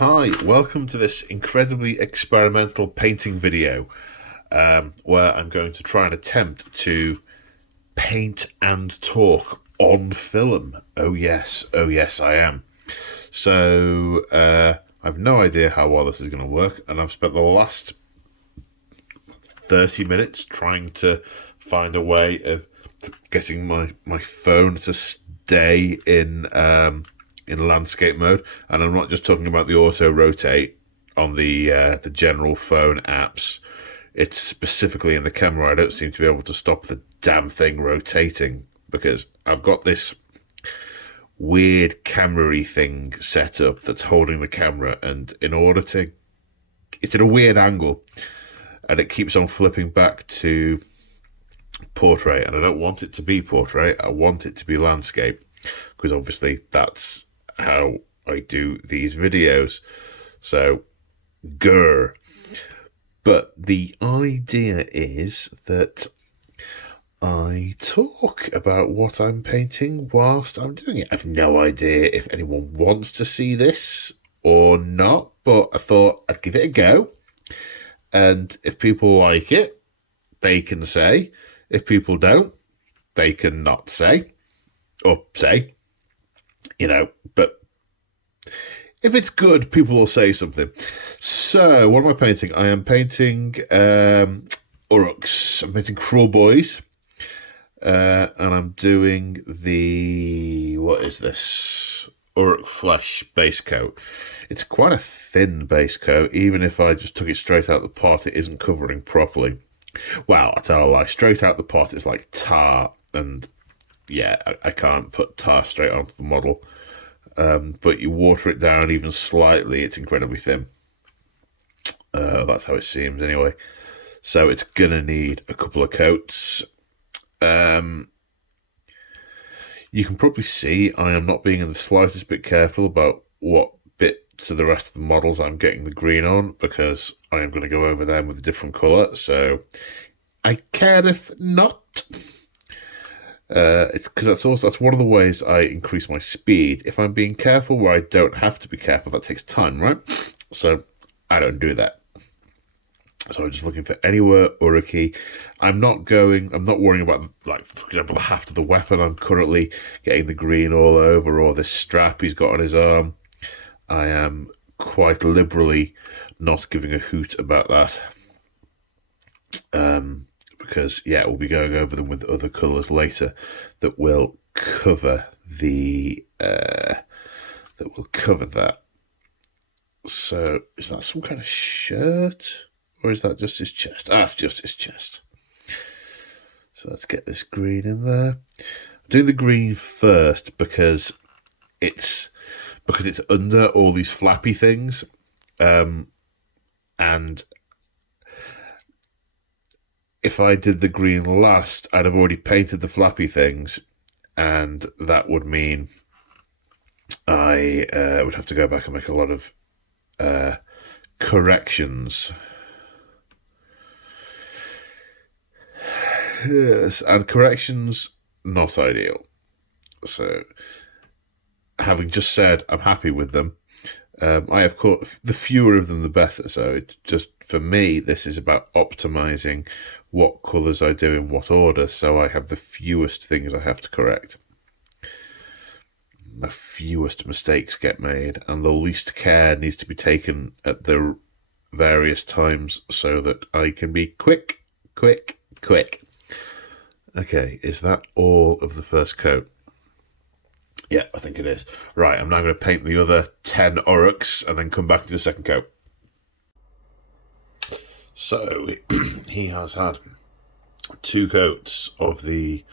Hi, welcome to this incredibly experimental painting video where I'm going to try and attempt to paint and talk on film. Oh yes, I am. So I've no idea how well this is going to work, and I've spent the last 30 minutes trying to find a way of getting my phone to stay in landscape mode, and I'm not just talking about the auto rotate on the general phone apps. It's specifically in the camera. I don't seem to be able to stop the damn thing rotating because I've got this weird camera-y thing set up that's holding the camera, and it's at a weird angle, and it keeps on flipping back to portrait, and I don't want it to be portrait. I want it to be landscape, because obviously that's how I do these videos. So, grr. But the idea is that I talk about what I'm painting whilst I'm doing it. I've no idea if anyone wants to see this or not, but I thought I'd give it a go. And if people like it, they can say. If people don't, they can not say. Or say. But if it's good, people will say something. So, what am I painting? I am painting Orruks. I'm painting Kruleboyz. And I'm doing what is this? Orruk Flesh base coat. It's quite a thin base coat. Even if I just took it straight out the pot, it isn't covering properly. Well, I tell a lie. Straight out the pot, it's like tar, and yeah, I can't put tar straight onto the model. But you water it down even slightly, it's incredibly thin. That's how it seems anyway. So it's going to need a couple of coats. You can probably see I am not being in the slightest bit careful about what bits of the rest of the models I'm getting the green on, because I am going to go over them with a different colour. So I careth not. It's because that's one of the ways I increase my speed. If I'm being careful where I don't have to be careful, that takes time, right? So I don't do that. So I'm just looking for anywhere Urruky. I'm not worrying about, like, for example, the haft of the weapon. I'm currently getting the green all over, or this strap he's got on his arm. I am quite liberally not giving a hoot about that. Because, yeah, we'll be going over them with other colours later that will cover that. So, is that some kind of shirt? Or is that just his chest? It's just his chest. So let's get this green in there. I'm doing the green first because it's under all these flappy things. And if I did the green last, I'd have already painted the flappy things, and that would mean I would have to go back and make a lot of corrections. Yes, and corrections, not ideal. So, having just said I'm happy with them, I have caught the fewer of them the better. So it's just, for me, this is about optimizing what colours I do in what order, so I have the fewest things I have to correct. The fewest mistakes get made, and the least care needs to be taken at the various times so that I can be quick. Okay, is that all of the first coat? Yeah, I think it is. Right, I'm now going to paint the other 10 Orruks and then come back to the second coat. So, he has had 2 coats of the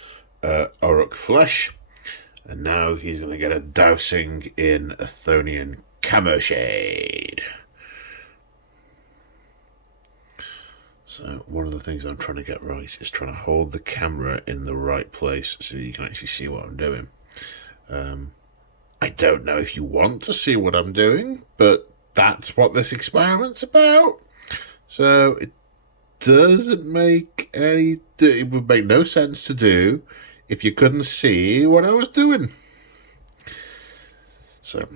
Orruk Flesh, and now he's going to get a dousing in Athonian Camo Shade. So one of the things I'm trying to get right is trying to hold the camera in the right place so you can actually see what I'm doing. I don't know if you want to see what I'm doing, but that's what this experiment's about. So it doesn't make it would make no sense to do if you couldn't see what I was doing. So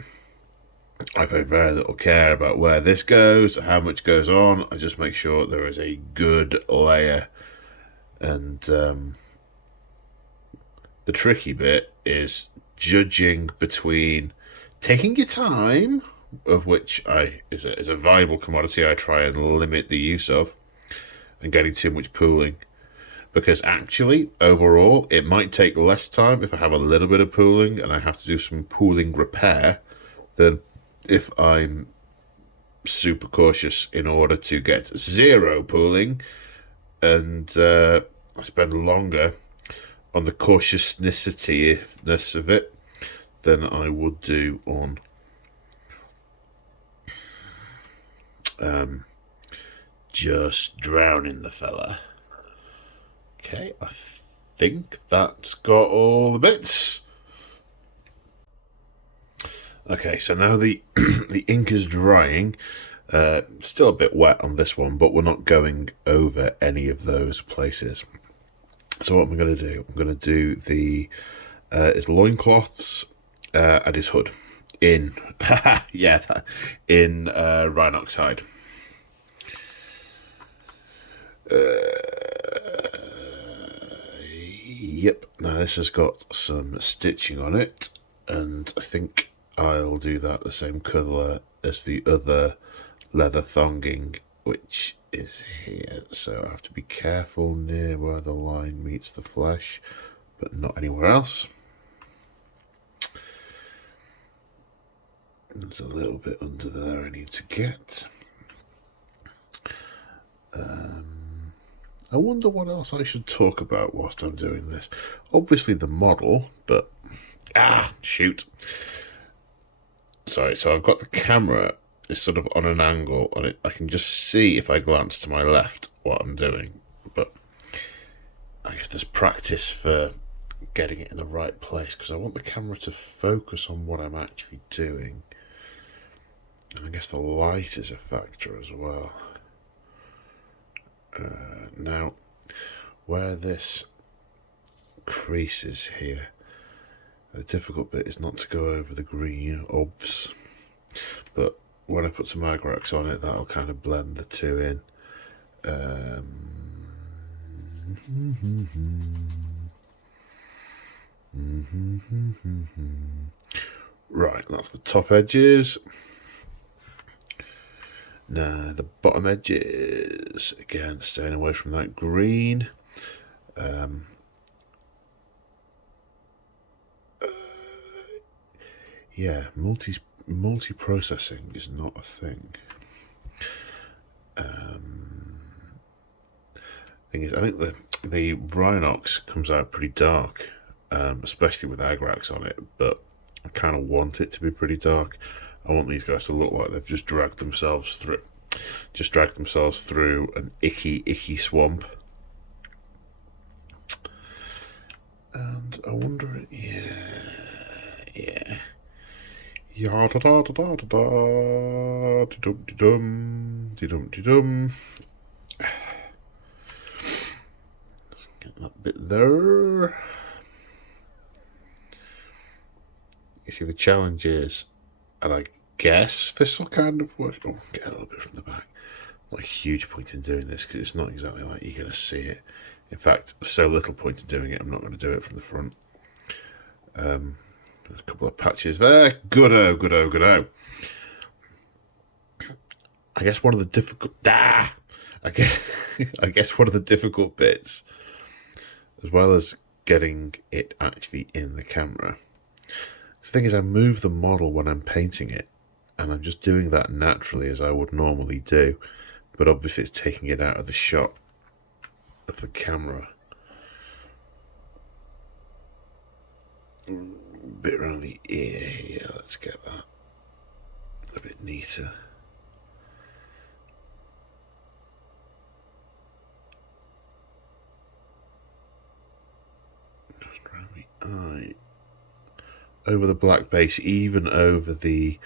I pay very little care about where this goes, how much goes on. I just make sure there is a good layer. And the tricky bit is judging between taking your time, of which is a valuable commodity I try and limit the use of, and getting too much pooling. Because actually, overall, it might take less time if I have a little bit of pooling and I have to do some pooling repair than if I'm super cautious in order to get zero pooling, and I spend longer on the cautiousness of it than I would do on just drowning the fella. Okay, I think that's got all the bits. Okay, so now the the ink is drying. Still a bit wet on this one, but we're not going over any of those places. So what I'm going to do, I'm going to do his loincloths and his hood in, in Rhinoxide. Yep, now this has got some stitching on it, and I think I'll do that the same colour as the other leather thonging, which is here. So I have to be careful near where the line meets the flesh, but not anywhere else. There's a little bit under there I need to get. I wonder what else I should talk about whilst I'm doing this. Obviously the model, but shoot. Sorry, so I've got the camera is sort of on an angle on it. I can just see if I glance to my left what I'm doing, but I guess there's practice for getting it in the right place, because I want the camera to focus on what I'm actually doing. And I guess the light is a factor as well. Now, where this crease is here, the difficult bit is not to go over the green obvs, but when I put some Agrax on it, that'll kind of blend the two in. Right, that's the top edges. Now the bottom edges, again, staying away from that green. Yeah, multi-processing is not a thing. Thing is, I think the Rhinox comes out pretty dark, especially with Agrax on it, but I kind of want it to be pretty dark. I want these guys to look like they've just dragged themselves through an icky swamp. And I wonder, yeah. Ya da da da da da da dum dum dum dum. Get that bit there. You see, the challenge is, and I guess this will kind of work. Oh, get a little bit from the back. Not a huge point in doing this because it's not exactly like you're going to see it. In fact, so little point in doing it, I'm not going to do it from the front. There's a couple of patches there. Good-o. I guess one of the difficult... I guess one of the difficult bits, as well as getting it actually in the camera. The thing is, I move the model when I'm painting it, and I'm just doing that naturally as I would normally do, but obviously it's taking it out of the shot of the camera. Bit around the ear here, let's get that a bit neater. Just around the eye. Over the black base, even over the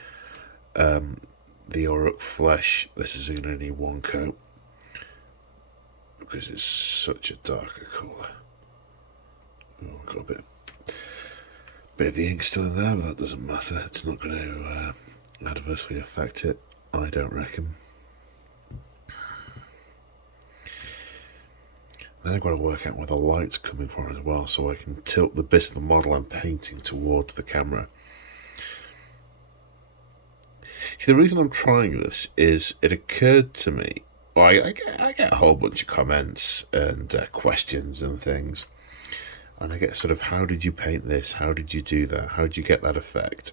Orruk flesh, this is going to need one coat because it's such a darker colour. Oh, we've got a bit of the ink still in there, but that doesn't matter. It's not going to adversely affect it? I don't reckon. Then I've got to work out where the light's coming from as well, so I can tilt the bit of the model I'm painting towards the camera. See, the reason I'm trying this is it occurred to me, well, I get a whole bunch of comments and questions and things, and I get sort of, how did you paint this? How did you do that? How did you get that effect?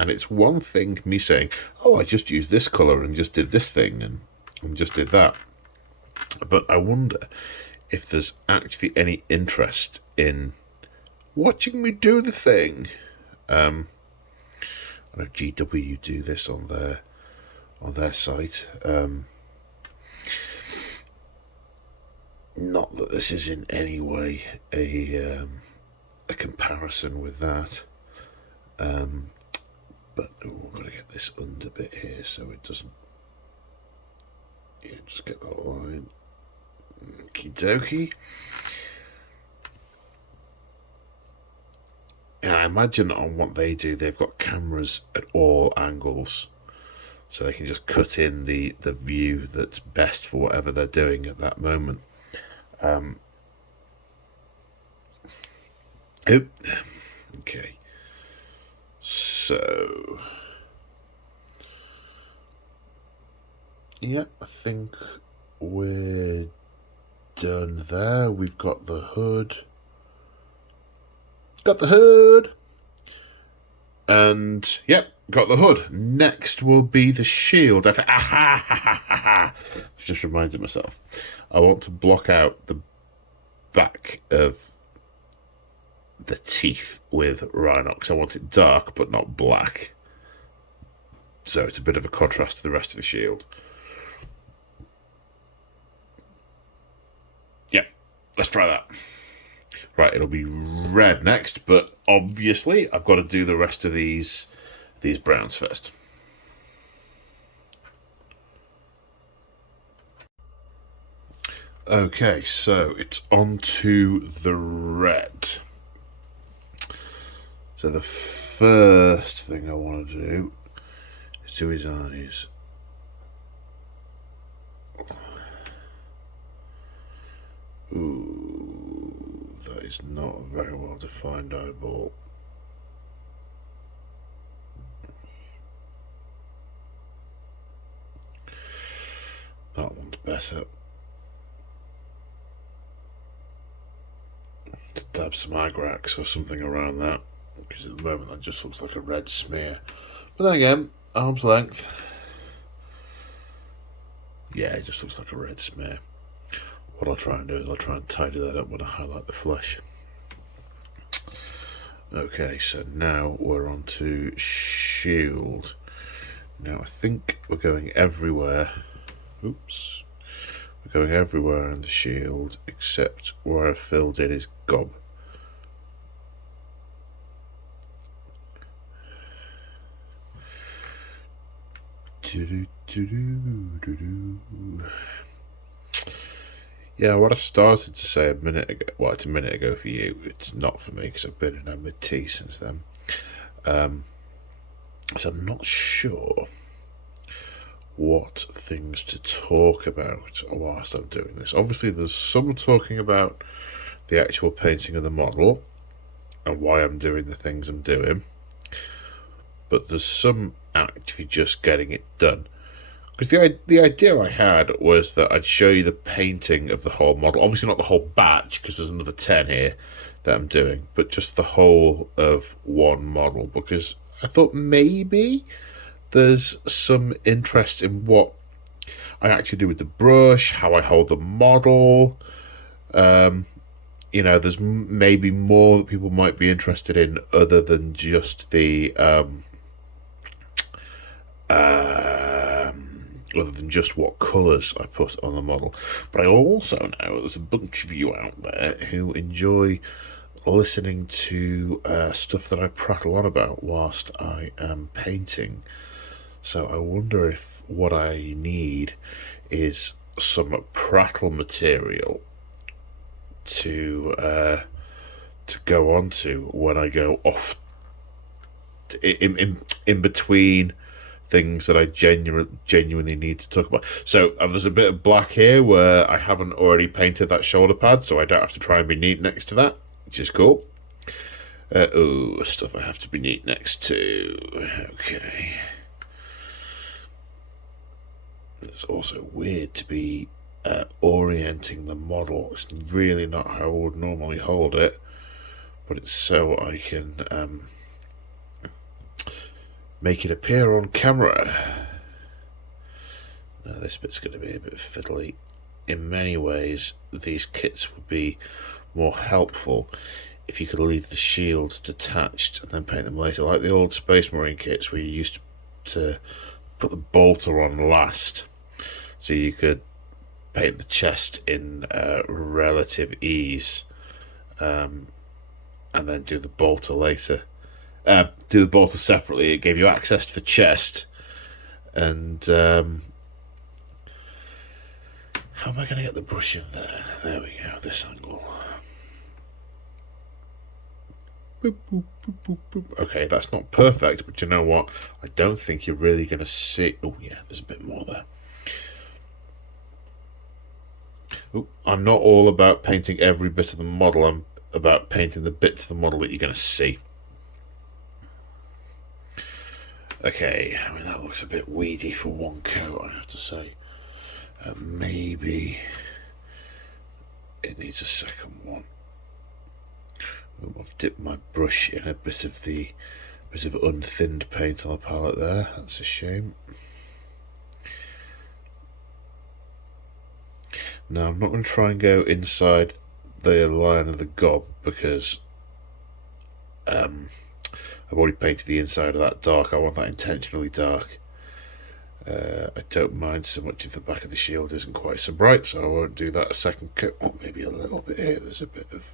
And it's one thing me saying, oh, I just used this colour and just did this thing and just did that. But I wonder if there's actually any interest in watching me do the thing. I know GW do this on their site. Not that this is in any way a comparison with that. But we've got to get this under bit here so it doesn't. Yeah, just get that line. Okie dokie. And I imagine on what they do, they've got cameras at all angles, so they can just cut in the view that's best for whatever they're doing at that moment. Okay. So, yeah, I think we're done there. We've got the hood. Got the hood. And, yep, got the hood. Next will be the shield. Just reminded myself. I want to block out the back of the teeth with Rhinox. I want it dark, but not black. So it's a bit of a contrast to the rest of the shield. Yeah, let's try that. Right, it'll be red next, but obviously I've got to do the rest of these browns first. Okay, so it's on to the red. So the first thing I want to do is do his eyes. Ooh, that is not a very well defined eyeball. That one's better. To dab some Agrax or something around that, because at the moment that just looks like a red smear. But then again, arm's length. Yeah, it just looks like a red smear. What I'll try and do is I'll try and tidy that up when I highlight the flesh. Okay, so now we're on to shield. Now I think we're going everywhere. Oops. We're going everywhere in the shield except where I've filled in his gob. Yeah, what I started to say a minute ago, well, it's a minute ago for you, it's not for me because I've been in a mid-tea since then. So I'm not sure what things to talk about whilst I'm doing this. Obviously, there's some talking about the actual painting of the model and why I'm doing the things I'm doing, but there's some actually just getting it done. Because the idea I had was that I'd show you the painting of the whole model. Obviously not the whole batch, because there's another 10 here that I'm doing, but just the whole of one model, because I thought maybe there's some interest in what I actually do with the brush, how I hold the model. You know, there's maybe more that people might be interested in other than just the other than just what colours I put on the model. But I also know there's a bunch of you out there who enjoy listening to stuff that I prattle on about whilst I am painting. So I wonder if what I need is some prattle material to go on to when I go off in between things that I genuinely need to talk about. So there's a bit of black here where I haven't already painted that shoulder pad, so I don't have to try and be neat next to that, which is cool. Stuff I have to be neat next to. Okay. It's also weird to be orienting the model. It's really not how I would normally hold it, but it's so I can make it appear on camera. Now this bit's going to be a bit fiddly. In many ways, these kits would be more helpful if you could leave the shields detached and then paint them later, like the old Space Marine kits where you used to put the bolter on last, so you could paint the chest in relative ease, and then do the bolter later. Do the bolter separately. It gave you access to the chest, and how am I going to get the brush in there? There we go, this angle. Boop, boop, boop, boop, boop. Okay, that's not perfect, but you know what? I don't think you're really going to see... Oh yeah, there's a bit more there. Ooh, I'm not all about painting every bit of the model. I'm about painting the bits of the model that you're going to see. Okay, I mean, that looks a bit weedy for one coat, I have to say. Maybe it needs a second one. I've dipped my brush in a bit of unthinned paint on the palette there. That's a shame. Now I'm not going to try and go inside the line of the gob because I've already painted the inside of that dark. I want that intentionally dark. I don't mind so much if the back of the shield isn't quite so bright, so I won't do that a second coat. Oh, maybe a little bit here. There's a bit of...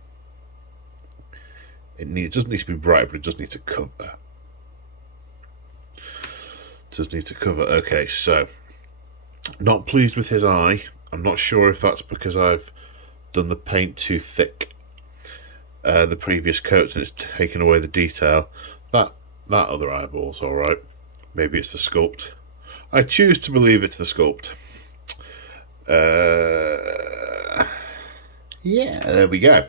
It doesn't need to be bright, but it does need to cover. Okay, so not pleased with his eye. I'm not sure if that's because I've done the paint too thick the previous coats and it's taken away the detail. That other eyeball's all right. Maybe it's the sculpt. I choose to believe it's the sculpt. Yeah, there we go.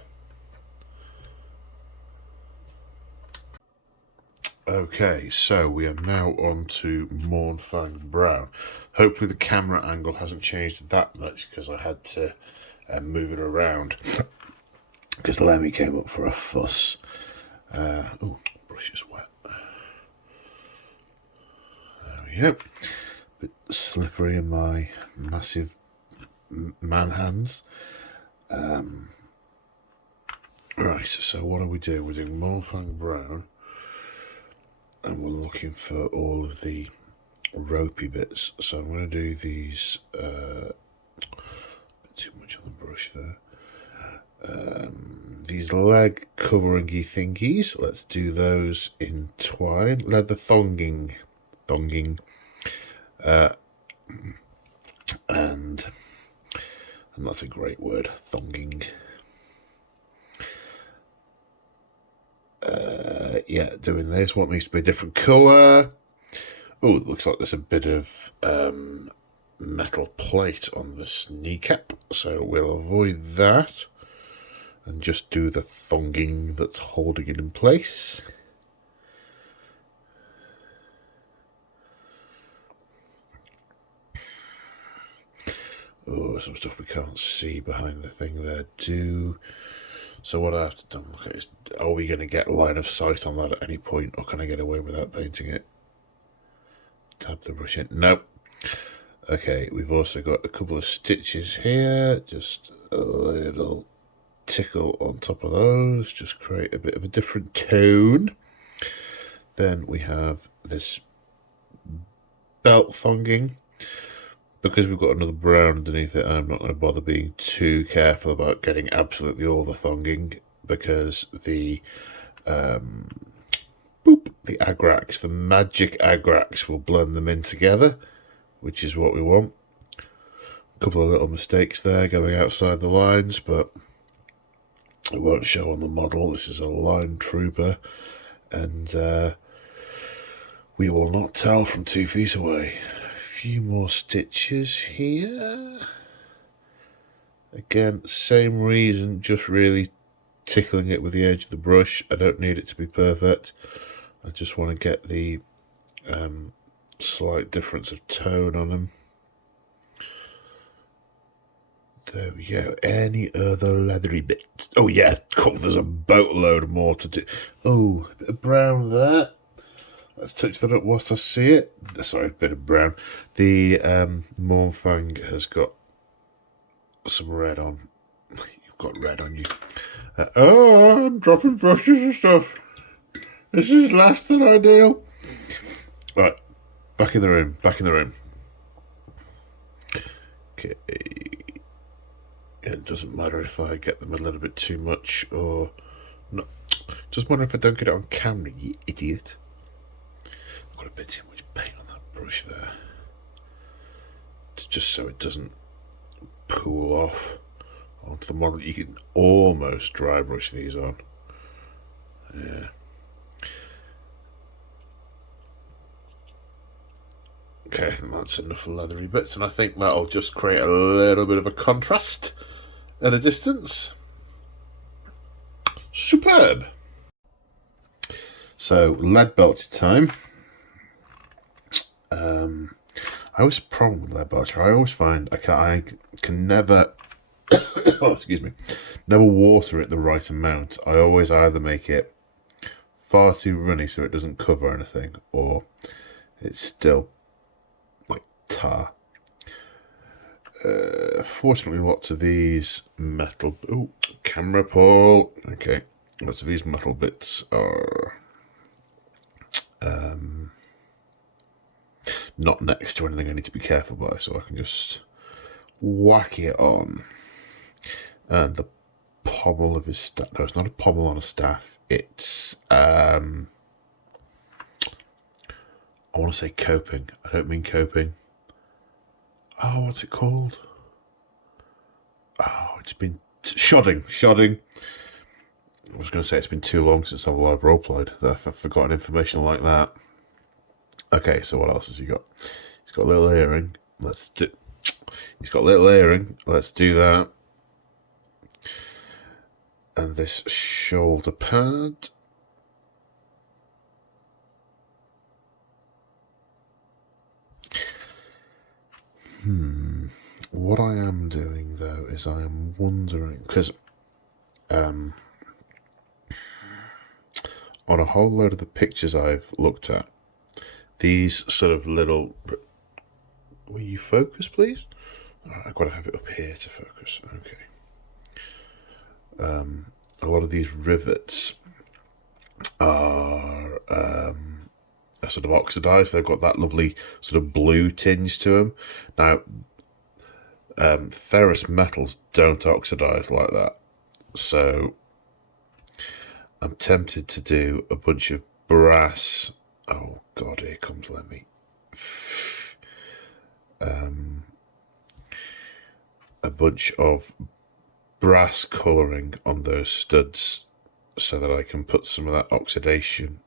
Okay, so we are now on to Mournfang Brown. Hopefully the camera angle hasn't changed that much because I had to move it around because Lemmy came up for a fuss. Oh, brush is wet. There we go. Bit slippery in my massive man hands. Right, so what are we doing? We're doing Mournfang Brown. And we're looking for all of the ropey bits. So I'm going to do these, a bit too much on the brush there. These leg coveringy thingies, let's do those in twine. Leather thonging. And that's a great word, thonging. Yeah, doing this. What needs to be a different colour? Oh, it looks like there's a bit of metal plate on this kneecap, so we'll avoid that and just do the thonging that's holding it in place. Oh, some stuff we can't see behind the thing there too. So what I have to do, look at is, are we going to get line of sight on that at any point, or can I get away without painting it? Tap the brush in. Nope. Okay, we've also got a couple of stitches here, just a little tickle on top of those, just create a bit of a different tone. Then we have this belt thonging. Because we've got another brown underneath it, I'm not going to bother being too careful about getting absolutely all the thonging, because the Agrax, the magic Agrax, will blend them in together, which is what we want. A couple of little mistakes there going outside the lines, but it won't show on the model. This is a line trooper, and We will not tell from 2 feet away. A few more stitches here. Again, same reason, just really tickling it with the edge of the brush. I don't need it to be perfect. I just want to get the slight difference of tone on them. There we go. Any other leathery bits? Oh yeah, cool. There's a boatload more to do. Oh, a bit of brown there. Let's touch that up whilst I see it. Sorry, a bit of brown. The Mornfang has got some red on. You've got red on you. Oh, I'm dropping brushes and stuff. This is less than ideal. Right, back in the room. Okay. It doesn't matter if I get them a little bit too much or not. Just wonder if I don't get it on camera, you idiot. I've got a bit too much paint on that brush there. It's just so it doesn't pool off onto the model. You can almost dry brush these on. Yeah. Okay, and that's enough leathery bits, and I think that'll just create a little bit of a contrast at a distance. Superb. So, lead belcher time. I always have a problem with lead belcher. I always find I can never oh, excuse me, never water it the right amount. I always either make it far too runny so it doesn't cover anything, or it's still like tar. Fortunately, lots of these metal... Oh, camera pull. Okay, lots of these metal bits are not next to anything I need to be careful by, so I can just whack it on. And the pommel of his staff... No, it's not a pommel on a staff. It's... I want to say coping. I don't mean coping. Oh, what's it called? Oh, it's been... Shodding. I was going to say it's been too long since I've live roleplayed that I've forgotten information like that. Okay, so what else has he got? He's got a little earring. He's got a little earring. Let's do that. And this shoulder pad. What I am doing though is I am wondering, because on a whole load of the pictures I've looked at, these sort of little... Will you focus, please? I've got to have it up here to focus. Okay. A lot of these rivets are sort of oxidized. They've got that lovely sort of blue tinge to them. Now, ferrous metals don't oxidize like that, so I'm tempted to do a bunch of brass. Oh God, here comes Lemmy. A bunch of brass colouring on those studs so that I can put some of that oxidization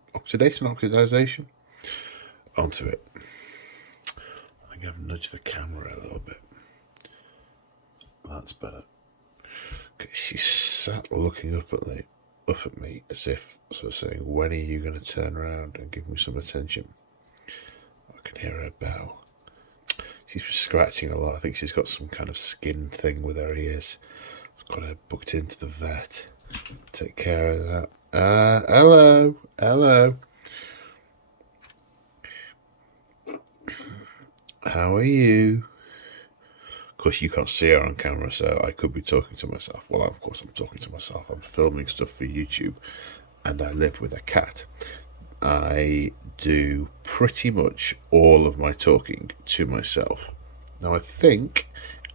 onto it. I think I've nudged the camera a little bit. That's better. Okay, she sat looking up at me as if sort of saying, when are you going to turn around and give me some attention? I can hear her bell. She's scratching a lot. I think she's got some kind of skin thing with her ears. I've got her booked into the vet. Take care of that. Hello. How are you? Of course, you can't see her on camera, so I could be talking to myself. Well, of course, I'm talking to myself. I'm filming stuff for YouTube, and I live with a cat. I do pretty much all of my talking to myself. Now, I think...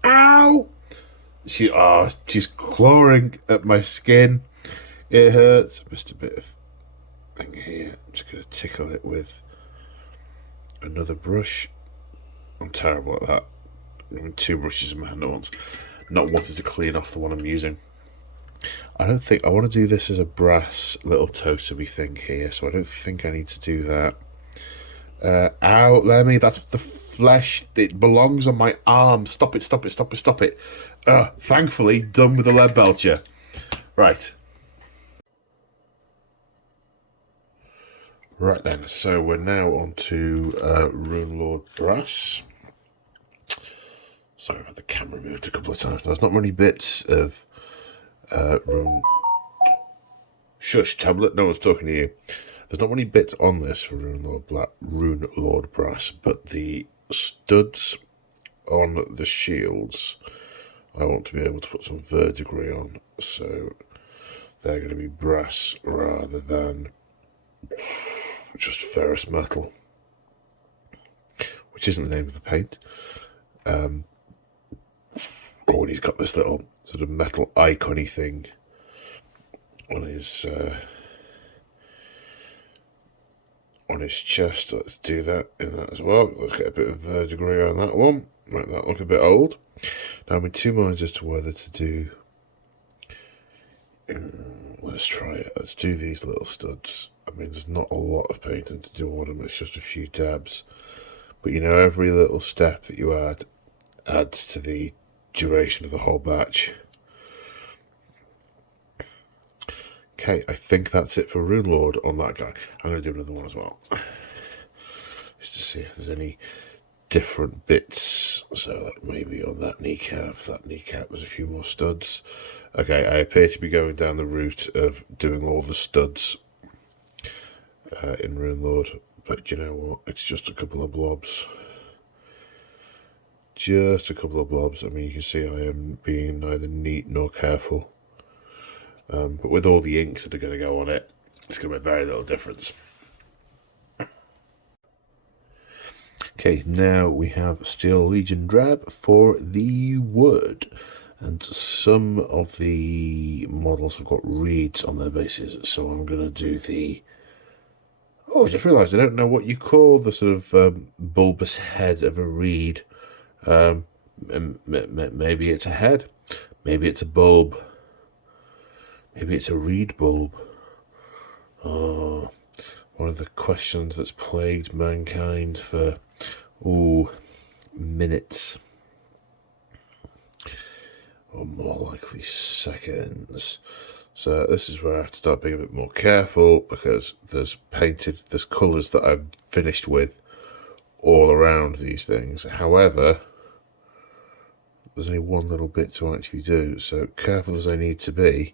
Ow! She's clawing at my skin. It hurts. Just a bit of thing here. I'm just going to tickle it with another brush. I'm terrible at that. I'm 2 brushes in my hand at once. Not wanting to clean off the one I'm using. I want to do this as a brass little totemy thing here, so I don't think I need to do that. Ow, Lemmy, that's the flesh. It belongs on my arm. Stop it, stop it, stop it, stop it. Thankfully, done with the lead belcher. Right. Right then, so we're now on to Runelord Brass. Sorry about the camera moved a couple of times. There's not many bits of Rune... Shush, tablet, no one's talking to you. There's not many bits on this for Runelord Brass, but the studs on the shields, I want to be able to put some verdigris on, so they're going to be brass rather than just ferrous metal, which isn't the name of the paint. And he's got this little sort of metal icon-y thing on his chest. Let's do that in that as well. Let's get a bit of verdigris on that one. Make that look a bit old. Now I'm in two minds as to whether to do... let's try it. Let's do these little studs. I mean, there's not a lot of painting to do on them. It's just a few dabs. But you know, every little step that you add adds to the duration of the whole batch. Okay, I think that's it for Runelord on that guy. I'm going to do another one as well, just to see if there's any different bits. So like maybe on that kneecap, there's a few more studs. Okay, I appear to be going down the route of doing all the studs in Runelord, but you know what? It's just a couple of blobs. Just a couple of blobs. I mean, you can see I am being neither neat nor careful. But with all the inks that are going to go on it, it's going to make very little difference. Okay, now we have Steel Legion Drab for the wood. And some of the models have got reeds on their bases, so I'm going to do the... Oh, I just realised I don't know what you call the sort of bulbous head of a reed. Maybe it's a head, maybe it's a bulb. Maybe it's a reed bulb. Oh, one of the questions that's plagued mankind for, minutes. Or more likely seconds. So this is where I have to start being a bit more careful, because there's colours that I've finished with all around these things. However, there's only one little bit to actually do, so careful as I need to be,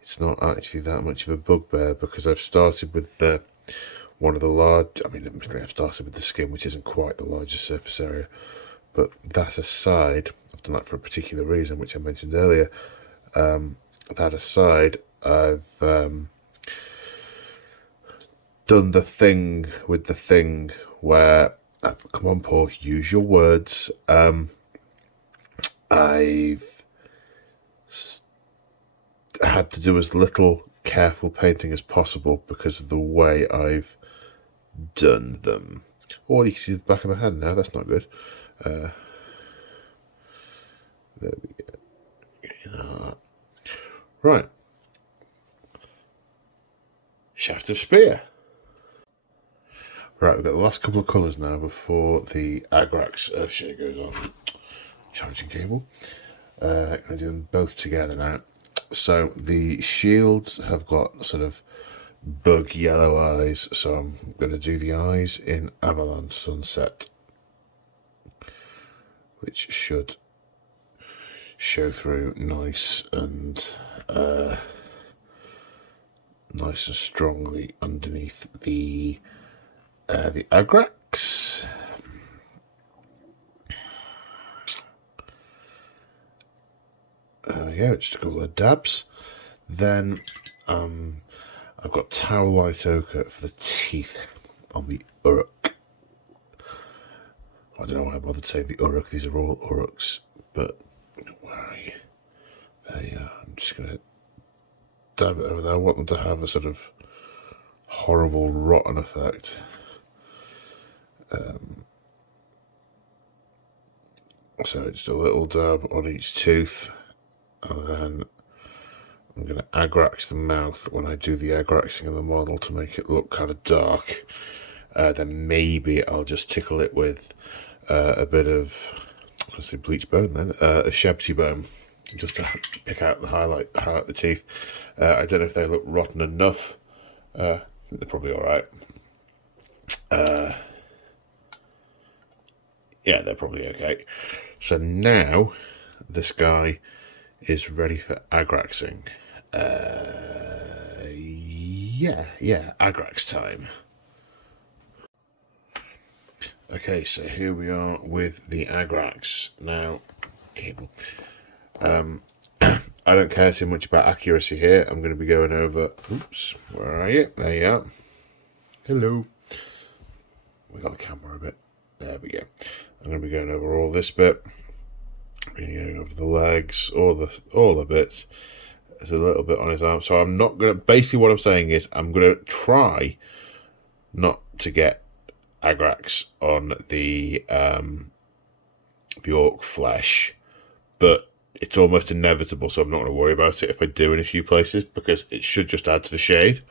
it's not actually that much of a bugbear, because I've started with one of the large... I mean, I've started with the skin, which isn't quite the largest surface area, but that aside, I've done that for a particular reason, which I mentioned earlier. That aside, I've done the thing with the thing where... come on, Paul, use your words. I've had to do as little careful painting as possible because of the way I've done them. Oh, you can see the back of my hand now. That's not good. There we go. Right. Shaft of Spear. Right, we've got the last couple of colours now before the Agrax Earthshade goes on. Charging cable. I'm going to do them both together now. So the shields have got sort of bug yellow eyes, so I'm going to do the eyes in Avalanche Sunset, which should show through nice and strongly underneath the Agrax. Yeah, just a couple of dabs. Then I've got Tau Light Ochre for the teeth on the Orruk. I don't know why I bothered saying the Orruk. These are all Orruks, but where are you? There you are. I'm just going to dab it over there. I want them to have a sort of horrible rotten effect. So just a little dab on each tooth. And then I'm going to Agrax the mouth when I do the Agraxing of the model to make it look kind of dark. then maybe I'll just tickle it with a bit of, I was going to say bleach bone then, a Shebsy bone, just to pick out the highlight the teeth. I don't know if they look rotten enough. They're probably all right. Yeah, they're probably okay. So now this guy is ready for Agraxing. Yeah, Agrax time. Okay, so here we are with the Agrax. Now, I don't care too much about accuracy here. I'm going to be going over... Oops, where are you? There you are. Hello. We got the camera a bit. There we go. I'm going to be going over all this bit. I'm going to be going over the legs, all the bits. There's a little bit on his arm. So I'm not going to... Basically what I'm saying is I'm going to try not to get Agrax on the orc flesh, but it's almost inevitable, so I'm not going to worry about it if I do in a few places, because it should just add to the shade.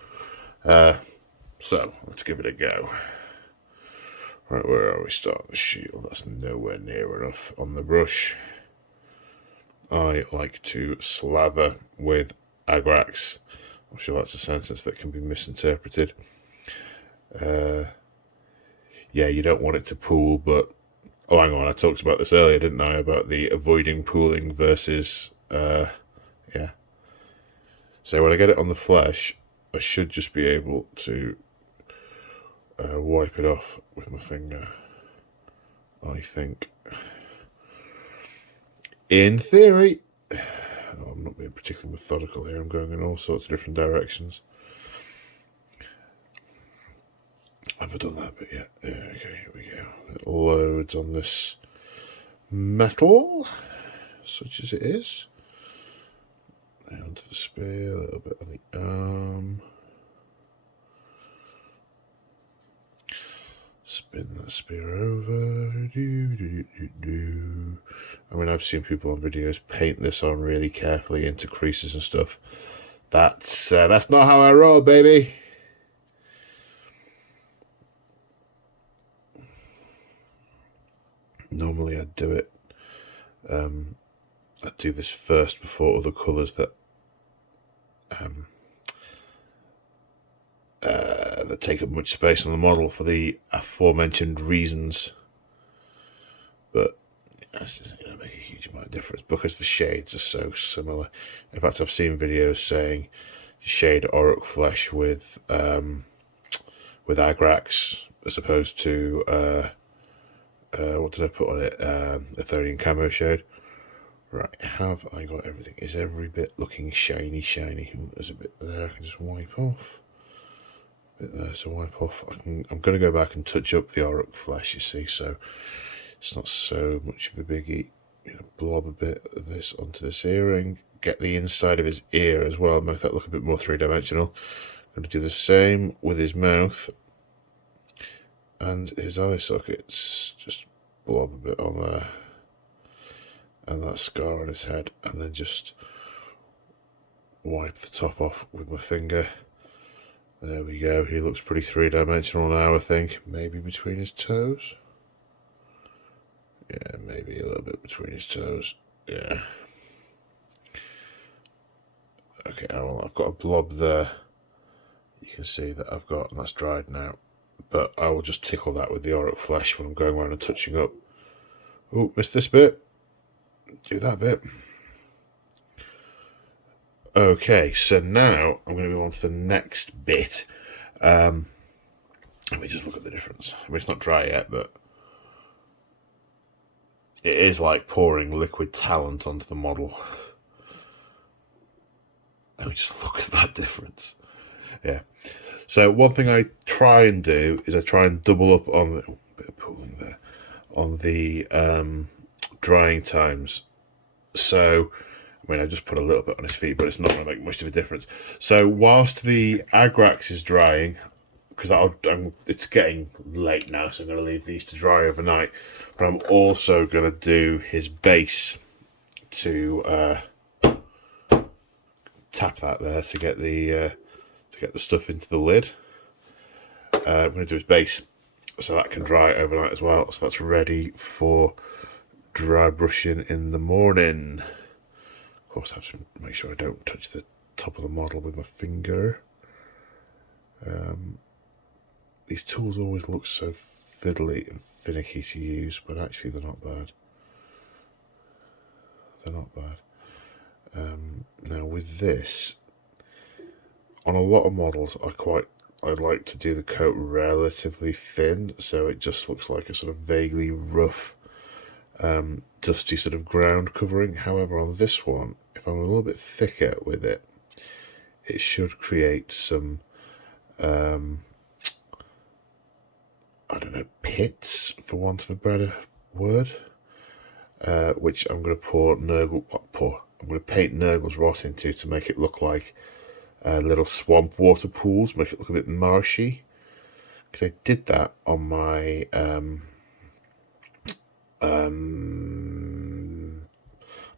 So let's give it a go. Right, where are we? Start the shield. That's nowhere near enough on the brush. I like to slather with Agrax. I'm sure that's a sentence that can be misinterpreted. Yeah, you don't want it to pool, but... Oh, hang on, I talked about this earlier, didn't I? About the avoiding pooling versus... yeah. So when I get it on the flesh, I should just be able to wipe it off with my finger. I think. In theory. Oh, I'm not being particularly methodical here. I'm going in all sorts of different directions. Have I done that bit yet? Yeah, okay, here we go. It loads on this metal, such as it is. Onto the spear, a little bit on the arm. Spin that spear over. I mean, I've seen people on videos paint this on really carefully into creases and stuff. That's not how I roll, baby. Normally I'd do it, I'd do this first before other colours that take up much space on the model for the aforementioned reasons. But this isn't going to make a huge amount of difference because the shades are so similar. In fact, I've seen videos saying shade Orruk flesh with Agrax as opposed to what did I put on it? Aetherian camo shade. Right, have I got everything? Is every bit looking shiny? Ooh, there's a bit there I can just wipe off. A bit there to wipe off. I'm going to go back and touch up the Orruk flesh, you see, so it's not so much of a biggie. Blob a bit of this onto this earring. Get the inside of his ear as well, make that look a bit more three-dimensional. I'm going to do the same with his mouth and his eye sockets. Just blob a bit on there. And that scar on his head, and then just wipe the top off with my finger. There we go. He looks pretty three-dimensional now, I think. Maybe between his toes. Yeah, maybe a little bit between his toes. Yeah. Okay, well, I've got a blob there. You can see that I've got, and that's dried now. But I will just tickle that with the Orruk flesh when I'm going around and touching up. Oh, missed this bit. Do that bit. Okay, so now I'm going to move on to the next bit. Let me just look at the difference. I mean, it's not dry yet, but it is like pouring liquid talent onto the model. Let me just look at that difference. Yeah. So one thing I try and do is I try and double up on the bit of pooling there on the drying times. So, I mean, I just put a little bit on his feet, but it's not going to make much of a difference. So, whilst the Agrax is drying, because it's getting late now, so I'm going to leave these to dry overnight. But I'm also going to do his base to tap that there to get the stuff into the lid. I'm going to do his base, so that can dry overnight as well. So that's ready for dry brushing in the morning. Of course, I have to make sure I don't touch the top of the model with my finger. These tools always look so fiddly and finicky to use, but actually they're not bad. They're not bad. Now with this, on a lot of models, I like to do the coat relatively thin, so it just looks like a sort of vaguely rough, dusty sort of ground covering. However, on this one, if I'm a little bit thicker with it, it should create some, I don't know, pits, for want of a better word, which I'm going to I'm going to paint Nurgle's rot into to make it look like little swamp water pools, make it look a bit marshy. Because I did that on my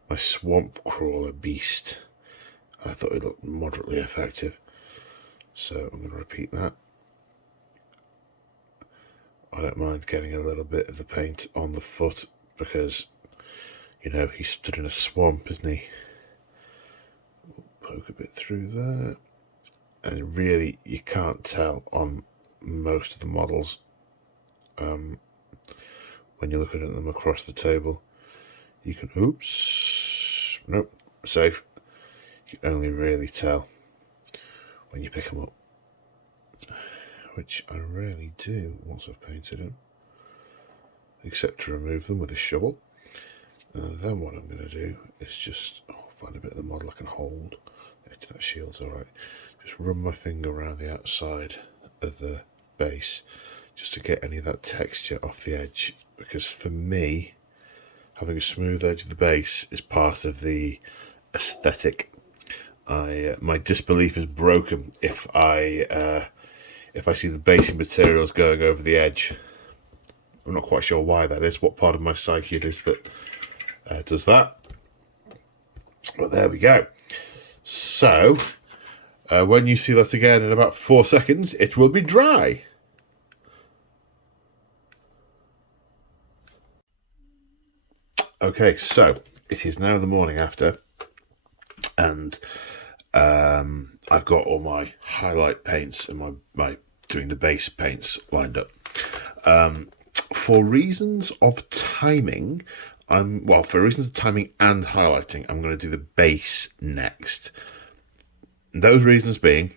my swamp crawler beast. I thought it looked moderately effective, so I'm going to repeat that. I don't mind getting a little bit of the paint on the foot because, you know, he stood in a swamp, isn't he? Poke a bit through there, and really you can't tell on most of the models when you're looking at them across the table. You can, oops, nope, safe. You can only really tell when you pick them up, which I rarely do once I've painted them, except to remove them with a shovel. And then what I'm going to do is just find a bit of the model I can hold. The edge of that shield's alright. Just run my finger around the outside of the base just to get any of that texture off the edge, because for me, having a smooth edge of the base is part of the aesthetic. My disbelief is broken if I see the basing materials going over the edge. I'm not quite sure why that is, what part of my psyche it is that does that. But there we go. So, when you see that again in about 4 seconds, it will be dry. Okay, so it is now the morning after, and I've got all my highlight paints and my doing the base paints lined up. For reasons of timing, for reasons of timing and highlighting, I'm going to do the base next. Those reasons being,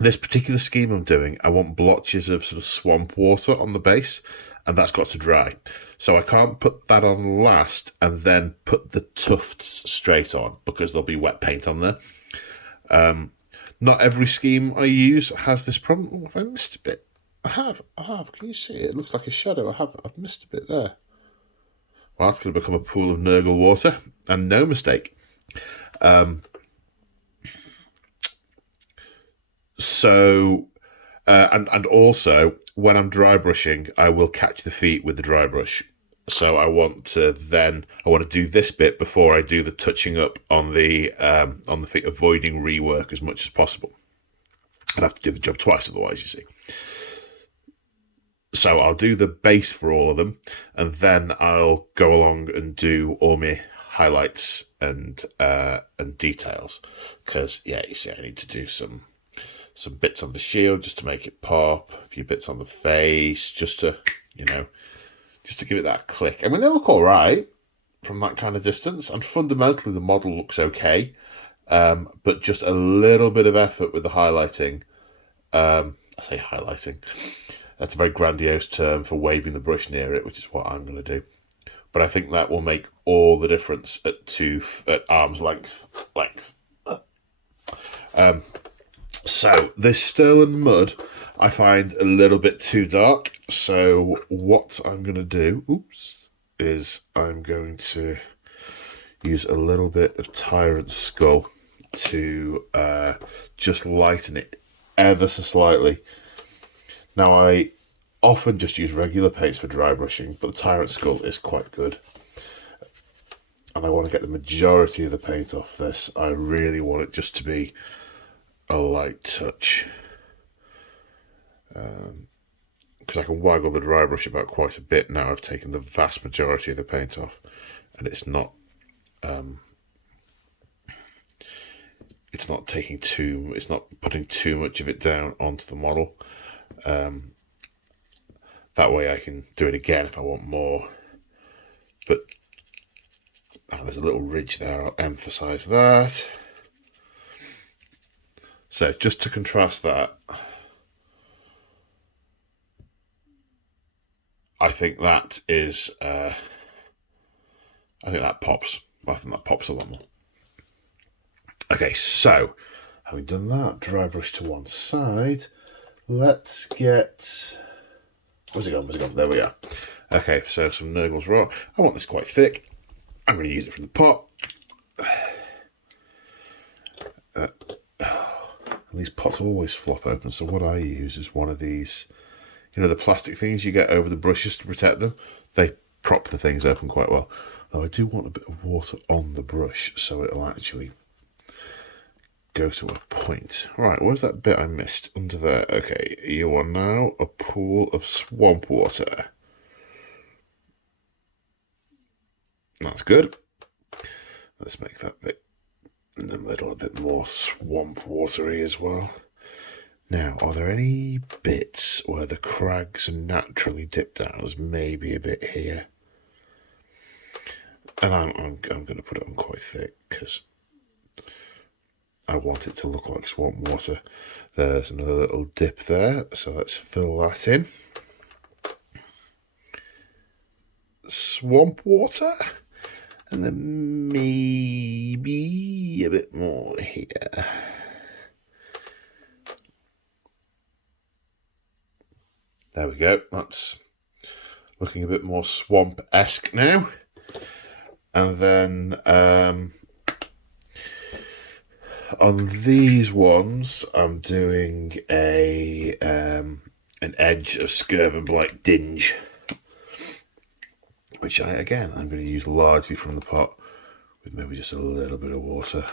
this particular scheme I'm doing, I want blotches of sort of swamp water on the base, and that's got to dry. So I can't put that on last and then put the tufts straight on, because there'll be wet paint on there. Not every scheme I use has this problem. Oh, have I missed a bit? I have. Can you see it? It looks like a shadow. I've missed a bit there. Well, that's going to become a pool of Nurgle water, and no mistake. And also, when I'm dry brushing, I will catch the feet with the dry brush. So I want to do this bit before I do the touching up on the feet, avoiding rework as much as possible. I'd have to do the job twice otherwise, you see. So I'll do the base for all of them, and then I'll go along and do all my highlights and details. Because, yeah, you see, I need to do some bits on the shield just to make it pop, a few bits on the face, just to give it that click. I mean, they look all right from that kind of distance, and fundamentally the model looks okay, but just a little bit of effort with the highlighting. I say highlighting. That's a very grandiose term for waving the brush near it, which is what I'm going to do. But I think that will make all the difference at arm's length. So this Sterling mud I find a little bit too dark. So what I'm going to do, is I'm going to use a little bit of Tyrant Skull to just lighten it ever so slightly. Now, I often just use regular paints for dry brushing, but the Tyrant Skull is quite good. And I want to get the majority of the paint off this. I really want it just to be a light touch. because I can waggle the dry brush about quite a bit now. I've taken the vast majority of the paint off, and it's not it's not putting too much of it down onto the model. That way I can do it again if I want more. But there's a little ridge there, I'll emphasize that. So just to contrast that, I think that is, I think that pops. I think that pops a lot more. Okay, so having done that, dry brush to one side, let's get, where's it gone? There we are. Okay, so some Nurgle's Rock. I want this quite thick. I'm going to use it from the pot. And these pots always flop open, so what I use is one of these, you know, the plastic things you get over the brushes to protect them. They prop the things open quite well. Though I do want a bit of water on the brush so it'll actually go to a point. Right, where's that bit I missed? Under there. Okay, you are now a pool of swamp water. That's good. Let's make that bit in the middle a bit more swamp watery as well. Now, are there any bits where the crags are naturally dipped down? There's maybe a bit here. And I'm going to put it on quite thick because I want it to look like swamp water. There's another little dip there, so let's fill that in. Swamp water. And then maybe a bit more here. There we go. That's looking a bit more swamp-esque now. And then on these ones, I'm doing an Age of SIgmar dinge, which I'm going to use largely from the pot with maybe just a little bit of water.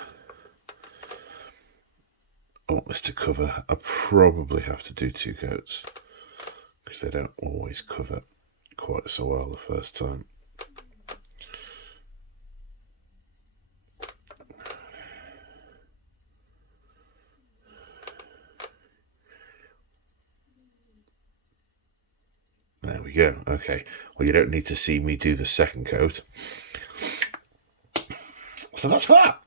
I want this to cover. I probably have to do 2 coats because they don't always cover quite so well the first time. There we go. Okay. Well, you don't need to see me do the second coat. So that's that.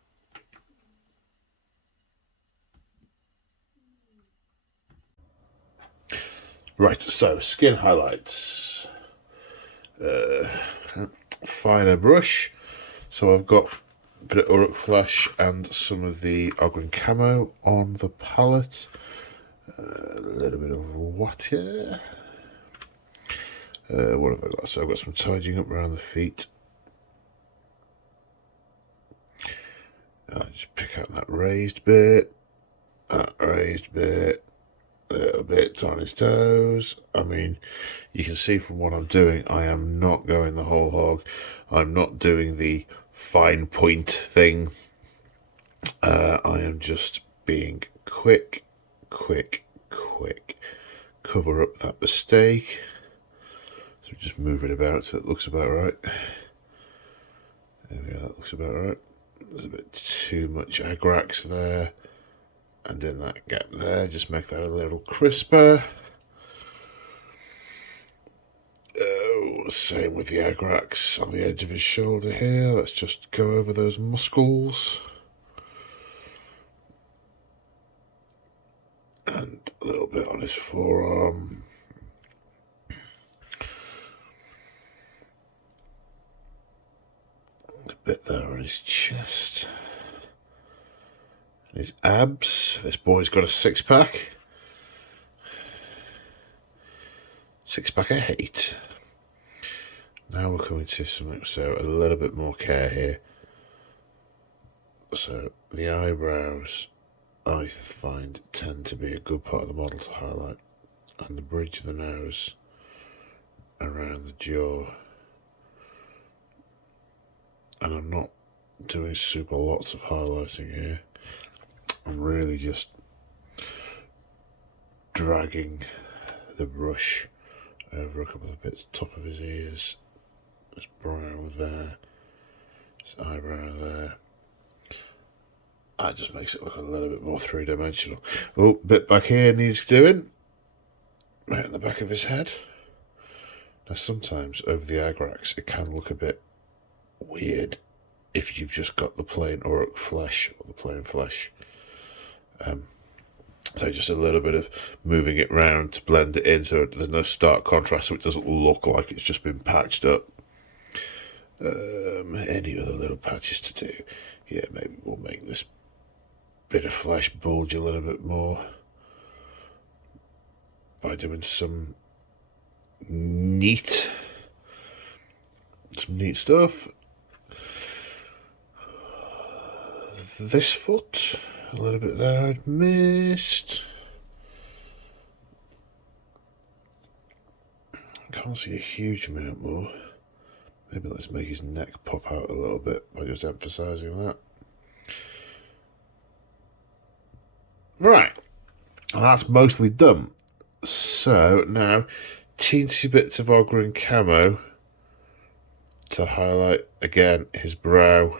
Right, so skin highlights. Finer brush. So I've got a bit of Orruk Flesh and some of the Ogren Camo on the palette. A little bit of water. What have I got? So I've got some tidying up around the feet. I just pick out that raised bit, a little bit on his toes. I mean, you can see from what I'm doing, I am not going the whole hog. I'm not doing the fine point thing. I am just being quick. Cover up that mistake. So just move it about so it looks about right. There we go, that looks about right. There's a bit too much Agrax there. And in that gap there, just make that a little crisper. Oh, same with the Agrax on the edge of his shoulder here. Let's just go over those muscles. And a little bit on his forearm. A bit there on his chest. And his abs. This boy's got a 6-pack. 6-pack of hate. Now we're coming to something, so a little bit more care here. So the eyebrows, I find, tend to be a good part of the model to highlight. And the bridge of the nose around the jaw. And I'm not doing super lots of highlighting here. I'm really just dragging the brush over a couple of bits, top of his ears, his brow there, his eyebrow there. That just makes it look a little bit more three-dimensional. Oh, bit back here needs doing. Right in the back of his head. Now sometimes over the Agrax it can look a bit weird if you've just got the plain Orruk flesh, or the plain flesh. So just a little bit of moving it round to blend it in so there's no stark contrast, so it doesn't look like it's just been patched up. Any other little patches to do? Yeah, maybe we'll make this bit of flesh bulge a little bit more by doing some neat stuff. This foot, a little bit there I'd missed. Can't see a huge amount more. Maybe let's make his neck pop out a little bit by just emphasising that. Right, and that's mostly done. So now, teensy bits of ochre and camo to highlight again his brow,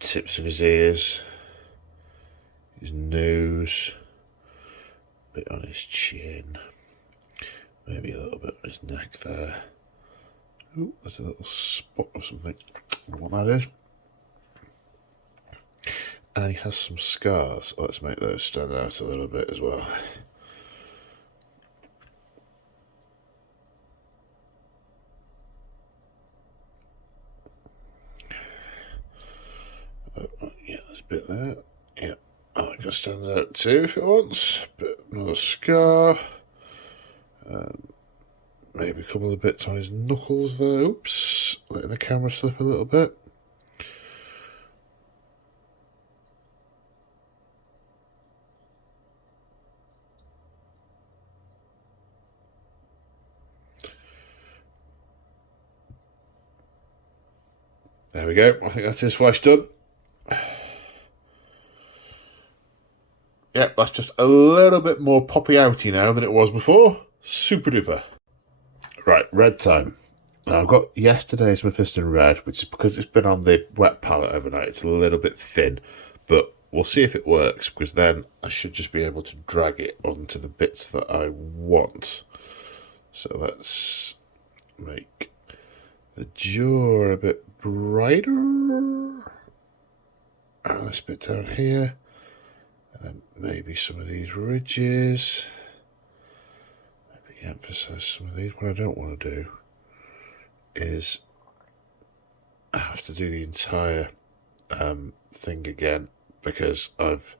tips of his ears, his nose, a bit on his chin, maybe a little bit on his neck there. Ooh, there's a little spot of something. I don't know what that is. And he has some scars. Let's make those stand out a little bit as well. Yeah, there's a bit there. Yeah, that can stand out too if it wants. But another scar. Maybe a couple of bits on his knuckles there. Oops, letting the camera slip a little bit. There we go. I think that's his flesh done. Yep, that's just a little bit more poppy outy now than it was before. Super duper. Right, red time. Now I've got yesterday's Mephiston red, which is because it's been on the wet palette overnight. It's a little bit thin, but we'll see if it works, because then I should just be able to drag it onto the bits that I want. So let's make the jaw a bit brighter. And this bit down here. And then maybe some of these ridges. Maybe emphasize some of these. What I don't want to do is I have to do the entire thing again, because I've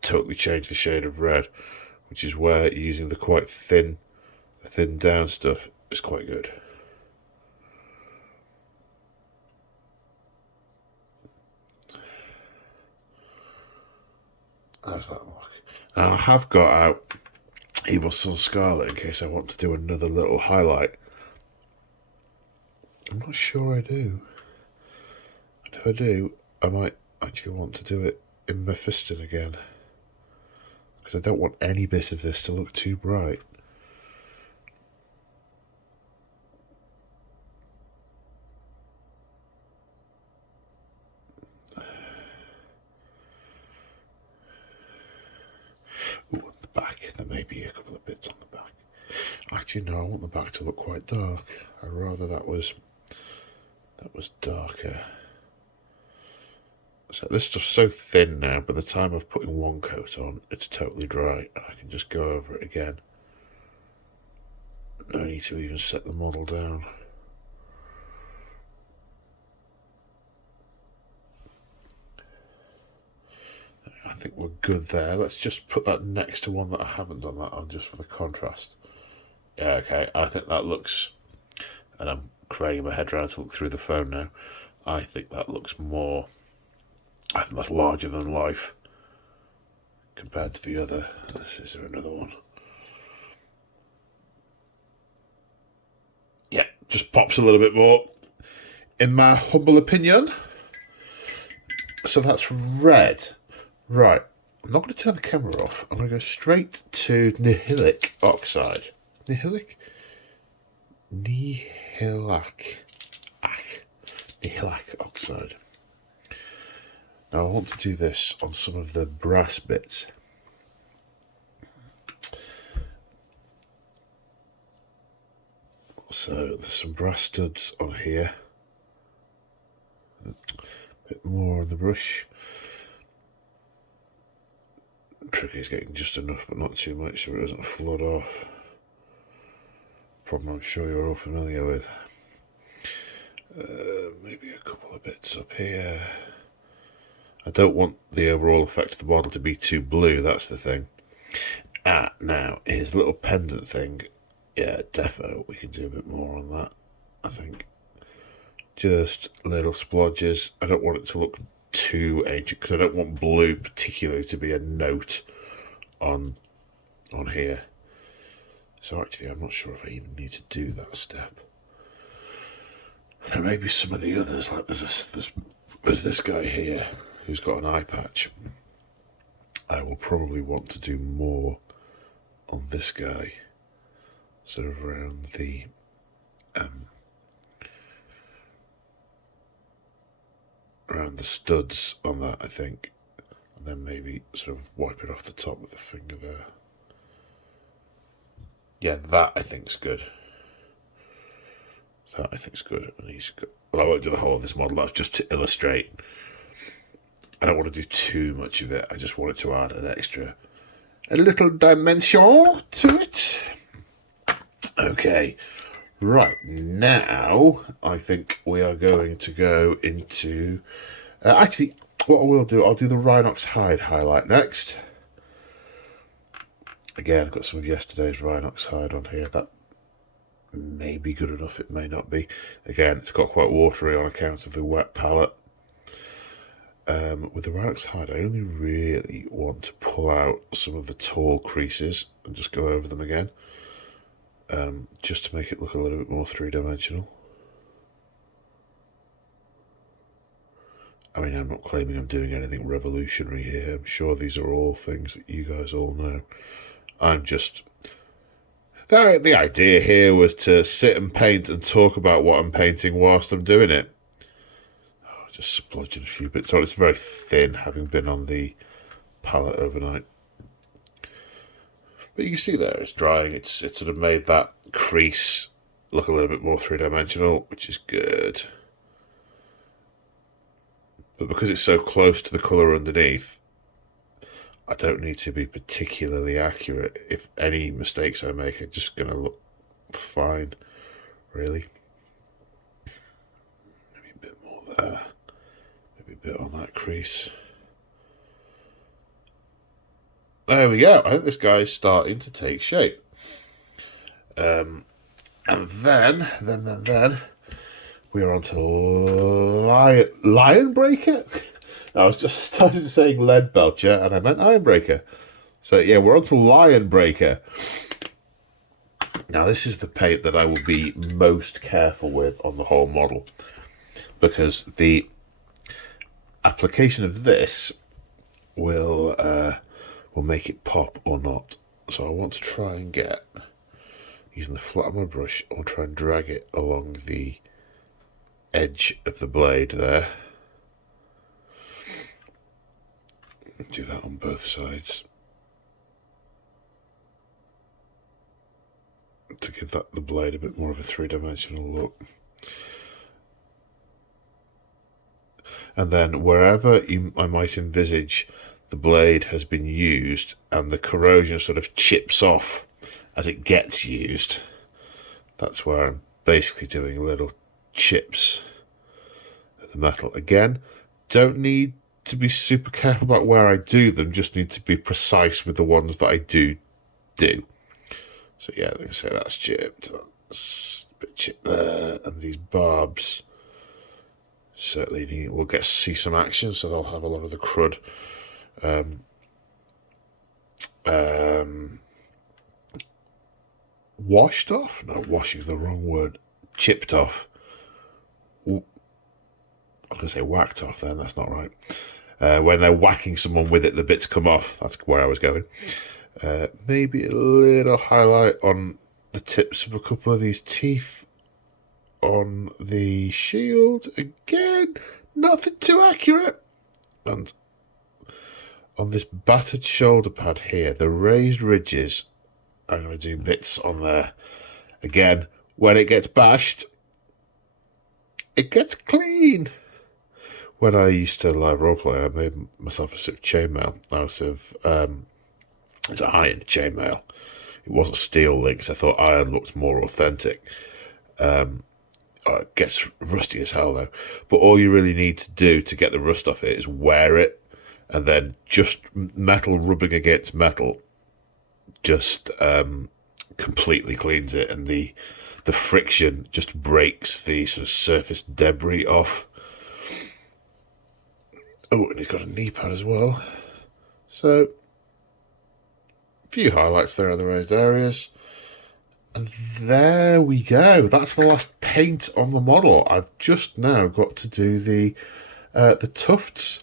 totally changed the shade of red, which is where using the quite thin down stuff is quite good. How's that look? Now I have got out Evil Sun Scarlet in case I want to do another little highlight. I'm not sure I do. And if I do, I might actually want to do it in Mephiston again, because I don't want any bit of this to look too bright. Ooh, on the back, there may be a couple of bits on the back. Actually, no, I want the back to look quite dark. I'd rather that was darker. So this stuff's so thin now, by the time I've put one coat on, it's totally dry, and I can just go over it again. No need to even set the model down. I think we're good there. Let's just put that next to one that I haven't done that on, just for the contrast. Yeah, okay, I think that looks, and I'm craning my head around to look through the phone now, I think that looks more, I think that's larger than life compared to the other. Is there another one? Yeah, just pops a little bit more, in my humble opinion. So that's red. Right, I'm not going to turn the camera off. I'm going to go straight to nihilic oxide. Nihilic? Nihilac oxide. Now I want to do this on some of the brass bits. So there's some brass studs on here. A bit more on the brush. Tricky is getting just enough but not too much so it doesn't flood off. Problem I'm sure you're all familiar with. Maybe a couple of bits up here. I don't want the overall effect of the model to be too blue, that's the thing. Now, his little pendant thing. Yeah, defo, we can do a bit more on that, I think. Just little splodges. I don't want it to look too ancient, because I don't want blue particularly to be a note on here. So actually, I'm not sure if I even need to do that step. There may be some of the others, like there's this guy here who's got an eye patch. I will probably want to do more on this guy, sort of around the studs on that, I think, and then maybe sort of wipe it off the top with the finger there. Yeah, that I think's good. That I think's good, and he's good. Well, I won't do the whole of this model. That's just to illustrate. I don't want to do too much of it. I just want it to add a little dimension to it. Okay, right now I think we are going to go into. Actually, what I will do, I'll do the Rhinox hide highlight next. Again, I've got some of yesterday's Rhinox hide on here. That may be good enough, it may not be. Again, it's got quite watery on account of the wet palette. With the Rhinox hide, I only really want to pull out some of the tall creases and just go over them again. Just to make it look a little bit more three-dimensional. I mean, I'm not claiming I'm doing anything revolutionary here. I'm sure these are all things that you guys all know. I'm just... The idea here was to sit and paint and talk about what I'm painting whilst I'm doing it. Oh, just splodging a few bits on. It's very thin, having been on the palette overnight. But you can see there, it's drying. It's sort of made that crease look a little bit more three-dimensional, which is good. But because it's so close to the colour underneath, I don't need to be particularly accurate. If any mistakes I make are just going to look fine, really. Maybe a bit more there. Maybe a bit on that crease. There we go. I think this guy's starting to take shape. And then we're on to Lion Breaker. I was just started saying Lead Belcher and I meant Iron Breaker. So yeah, we're on to Lion Breaker. Now this is the paint that I will be most careful with on the whole model, because the application of this will make it pop or not. So I want to try and get, using the flat of my brush, I'll try and drag it along the edge of the blade there. Do that on both sides to give that the blade a bit more of a three-dimensional look. And then wherever I might envisage the blade has been used and the corrosion sort of chips off as it gets used, that's where I'm basically doing little chips of the metal. Again, don't need to be super careful about where I do them, just need to be precise with the ones that I do. So yeah, they can say that's chipped, that's a bit chipped there, and these barbs certainly we'll see some action, so they'll have a lot of the crud washed off. No, washing is the wrong word. Chipped off. I was going to say whacked off then, that's not right. when they're whacking someone with it, the bits come off. That's where I was going. Maybe a little highlight on the tips of a couple of these teeth on the shield. Again, nothing too accurate. And on this battered shoulder pad here, the raised ridges, I'm going to do bits on there. Again, when it gets bashed, it gets clean. When I used to live roleplay, I made myself a suit of chainmail out of it's iron chainmail. It wasn't steel links. I thought iron looked more authentic. It gets rusty as hell though. But all you really need to do to get the rust off it is wear it, and then just metal rubbing against metal just completely cleans it, and the friction just breaks the sort of surface debris off. Oh, and he's got a knee pad as well. So, a few highlights there on the raised areas. And there we go. That's the last paint on the model. I've just now got to do the tufts.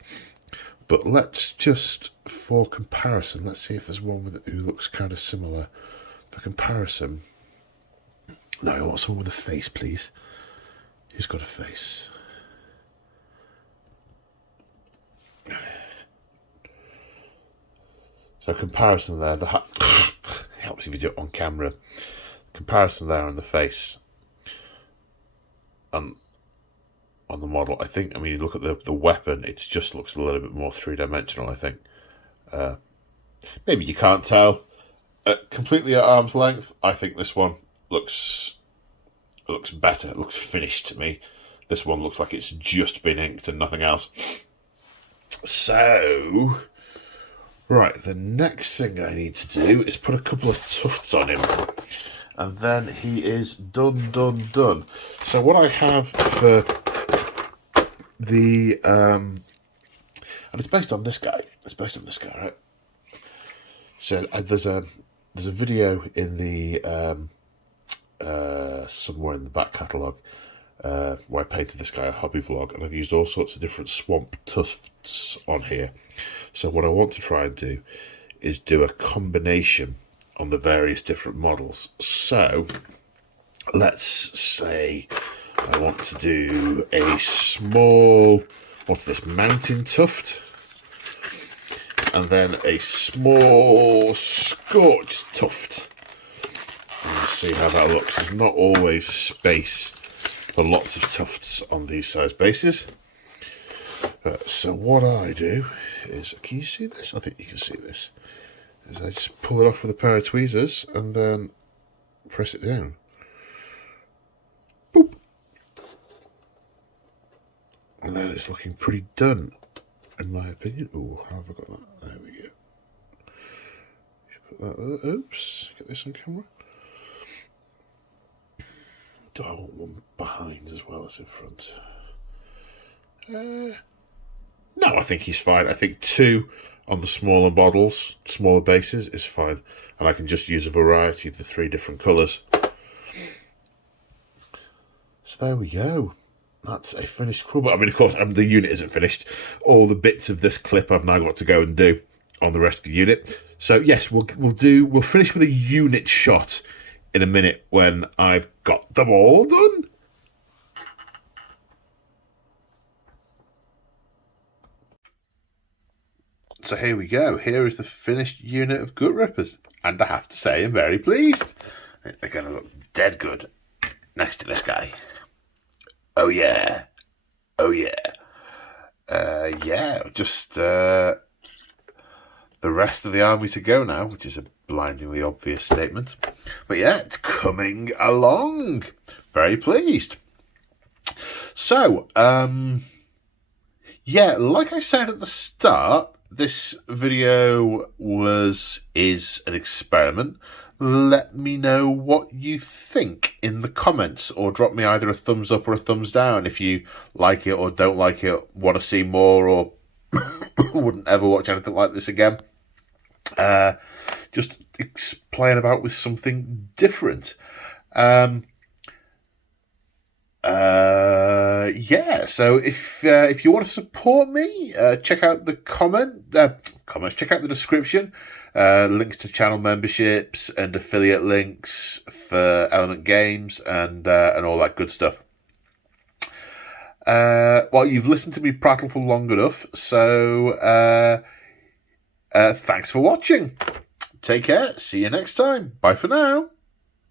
But let's just, for comparison, let's see if there's one with who looks kind of similar. For comparison, no, I want someone with a face, please. Who's got a face? So comparison there, the helps if you do it on camera. Comparison there on the face and on the model. I think, I mean, you look at the weapon, it just looks a little bit more three-dimensional, I think. Maybe you can't tell. Completely at arm's length, I think this one looks better. It looks finished to me. This one looks like it's just been inked and nothing else. So, right, the next thing I need to do is put a couple of tufts on him. And then he is done. So what I have for the... and it's based on this guy. Right? So there's a video in the... somewhere in the back catalogue where I painted this guy a hobby vlog, and I've used all sorts of different swamp tufts on here. So what I want to try and do is do a combination on the various different models. So let's say I want to do a small, what's this, mountain tuft, and then a small scorched tuft. Let's see how that looks. There's not always space for lots of tufts on these size bases. So what I do is, can you see this? I think you can see this. Is I just pull it off with a pair of tweezers and then press it down. Boop. And then it's looking pretty done, in my opinion. Oh, how have I got that? There we go. Put that there. Oops. Get this on camera. Do I want one behind as well as in front? No, I think he's fine. I think 2 on the smaller models, smaller bases, is fine. And I can just use a variety of the 3 different colours. So there we go. That's a finished Kruleboyz. I mean, of course, the unit isn't finished. All the bits of this clip I've now got to go and do on the rest of the unit. So yes, we'll finish with a unit shot in a minute when I've got them all done. So here we go. Here is the finished unit of Gutrippaz, and I have to say I'm very pleased. They're going to look dead good next to this guy. Oh yeah. Just the rest of the army to go now, which is a blindingly obvious statement. But yeah, it's coming along. Very pleased. So, yeah, like I said at the start, this video is an experiment. Let me know what you think in the comments, or drop me either a thumbs up or a thumbs down if you like it or don't like it, want to see more, or wouldn't ever watch anything like this again. Just playing about with something different. yeah, so if you want to support me, check out the comments, check out the description. Links to channel memberships and affiliate links for Element Games and all that good stuff. Well, you've listened to me prattle for long enough, so thanks for watching. Take care. See you next time. Bye for now.